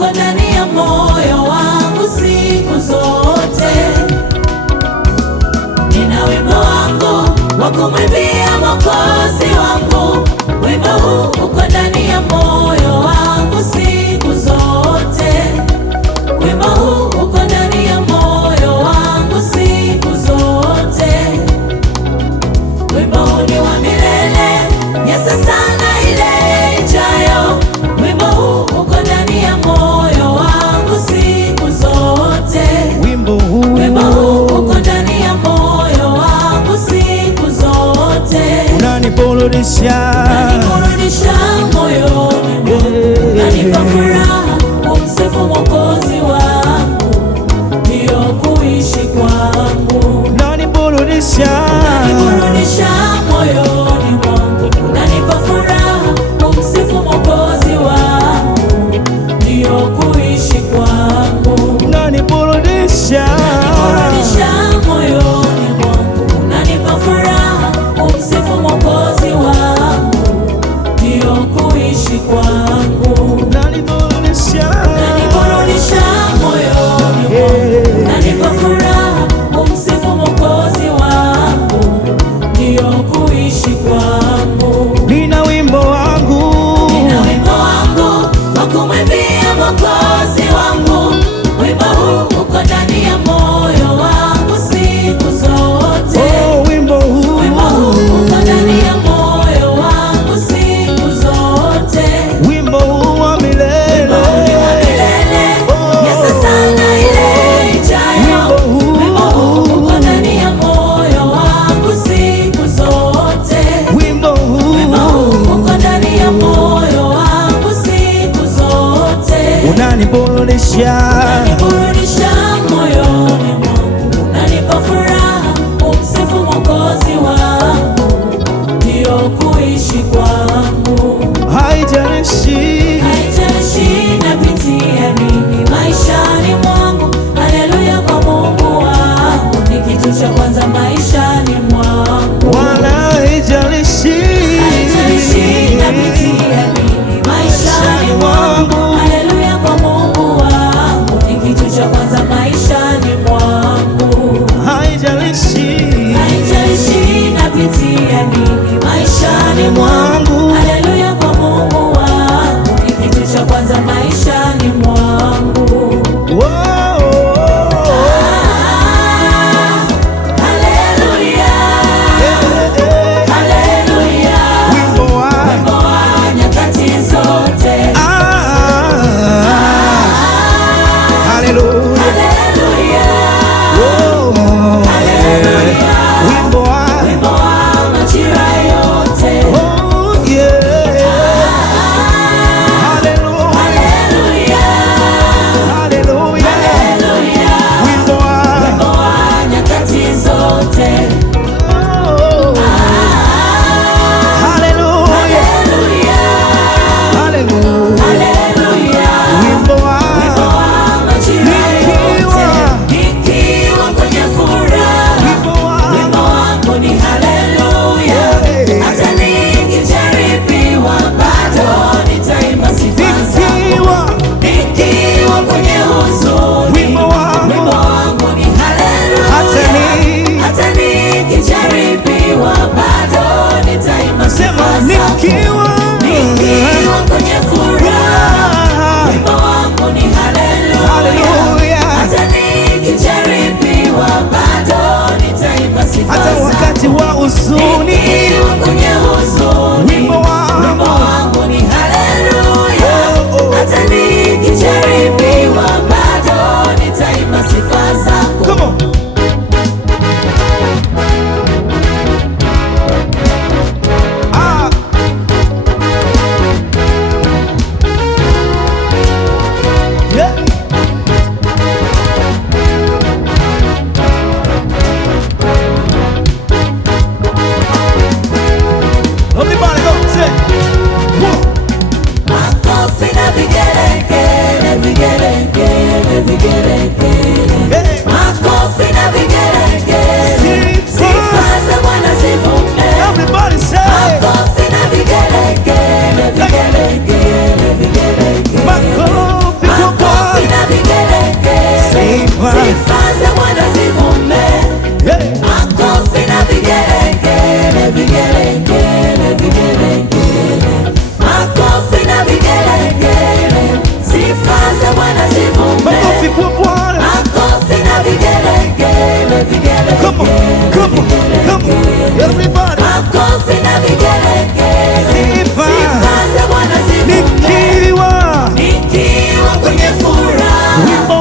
uko ndani ya moyo wangu siku zote. Nina wimbo wangu wa kumwimbia Mwokozi wangu, wimbo huu uko ndani ya moyo wangu siku zote. Wimbo huu uko ndani ya moyo wangu siku zote. Wimbo huu ni wa milele, ya sasa na ile ijayo. Wimbo huu uko ndani ya moyo wangu siku zote. Wimbo huu uko ndani ya moyo wangu siku zote. unaniburudisha moyoni mwangu, unanipa furaha kumsifu Mwokozi wangu, ndio kuishi kwangu. unaniburudisha moyoni mwangu, unanipa furaha kumsifu Mwokozi wangu, ndio kuishi kwangu. unaniburudisha moyoni mwangu, unanipa furaha kumsifu Mwokozi wangu, sifa. sifa za Bwana zivume. Hey. Makofi na vigelegele, vigelegele, vigelegele. Makofi na vigelegele, sifa za Bwana zivume. Makofi kwa Bwana. Makofi na vigelegele, vigelegele. Come on, come on, come on, everybody. Makofi na vigelegele, Sifa. sifa za Bwana zivume. Nikiwa kwenye furaha, wimbo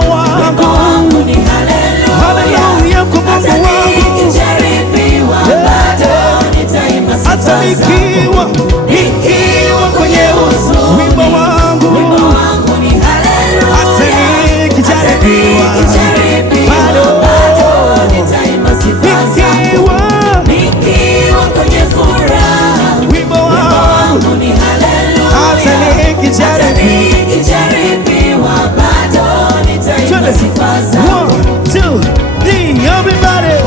wangu ni haleluya. haleluya kwa Mungu Hata wangu. nikijaribiwa, bado nitaimba sifa Hata zako. nikiwa kwenye huzuni, wimbo wangu. ni haleluya. Hata nikijaribiwa, bado nitaimba sifa zako. Nikiwa kwenye furaha, wimbo wangu. ni haleluya. Hata nikijaribiwa, bado nitaimba sifa zako. 1, 2, 3, everybody.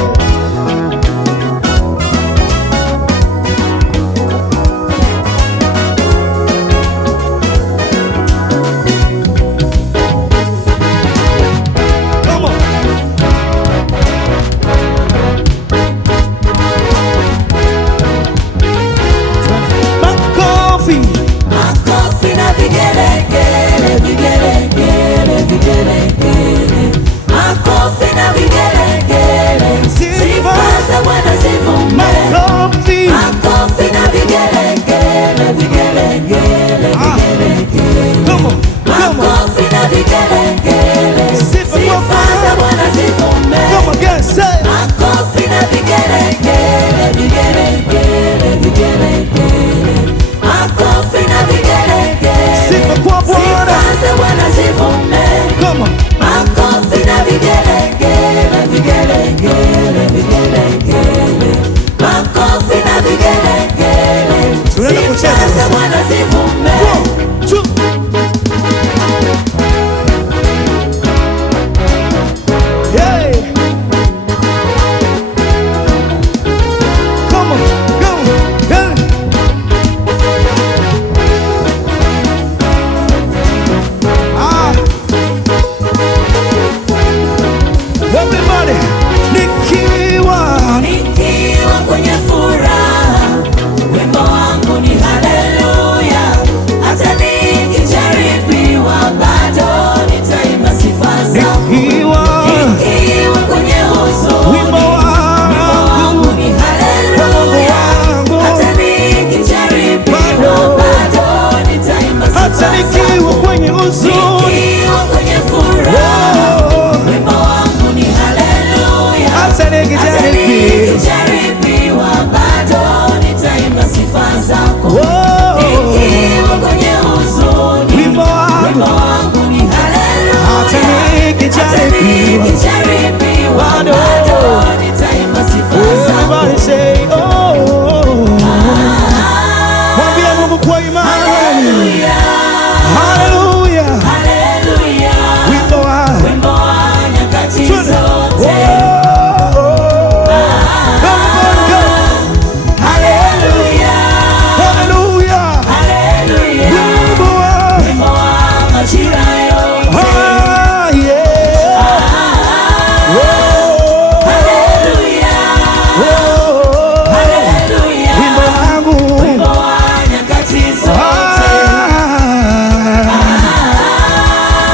Come on. Makofi. Makofi na vigelegele, vigelegele, vigelegele. Makofi na vigelegele, sifa za Bwana zivume. Makofi. Makofi na vigelegele, vigelegele, vigelegele. Come on, come on. Makofi na vigelegele, Sifa sifa za Bwana zivume. Come on, again, say. Makofi na vigelegele, vigelegele, vigelegele. Makofi na vigelegele, Sifa kwa Bwana. sifa za Bwana zivume. Come on. Makofi na vigelegele, vigelegele, vigelegele. Makofi na vigelegele, Tunaenda sifa kucheza za sasa. Bwana zivume. 1, 2. Hey. Come on, come on, hey. Ah. Everybody, Nikiwa kwenye furaha, wimbo wangu ni haleluya. Hata nikijaribiwa, bado nitaimba sifa zako. Nikiwa kwenye huzuni, wimbo wangu wangu, ni haleluya. Hata nikijaribiwa, bado nitaimba sifa hata zako. nikiwa kwenye huzuni, Nikiwa kwenye furaha, oh, wimbo wangu ni haleluya. hata nikijaribiwa, bado nitaimba sifa zako. oh, Nikiwa kwenye huzuni, wimbo wimbo wangu, wangu ni haleluya. hata Hata nikijaribiwa, nikijaribiwa, bado bado nitaimba sifa zako. everybody say, oh, mwambie Mungu kwa imani, Haleluya, haleluya, haleluya. wimbo wangu, Wimbo wa nyakati oh, zote. Haleluya, haleluya, haleluya. wimbo wangu, Wimbo wa majira yote. ah, yeah, oh, Haleluya, oh, haleluya. wimbo wangu, Wimbo wa nyakati zote.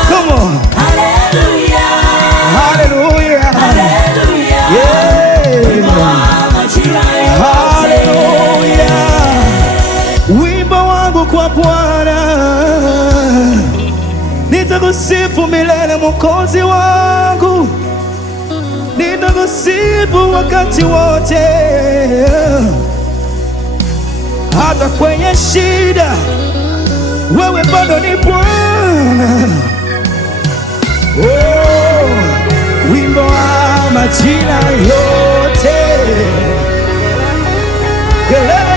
come on, Haleluya, haleluya, haleluya. Wimbo yeah, wa majira yote. haleluya, wimbo wangu kwa Bwana, nitakusifu milele Mwokozi wangu, nitakusifu wakati wote, hata kwenye shida wewe bado ni Bwana. Oh, wimbo wa majira yote. Yeah.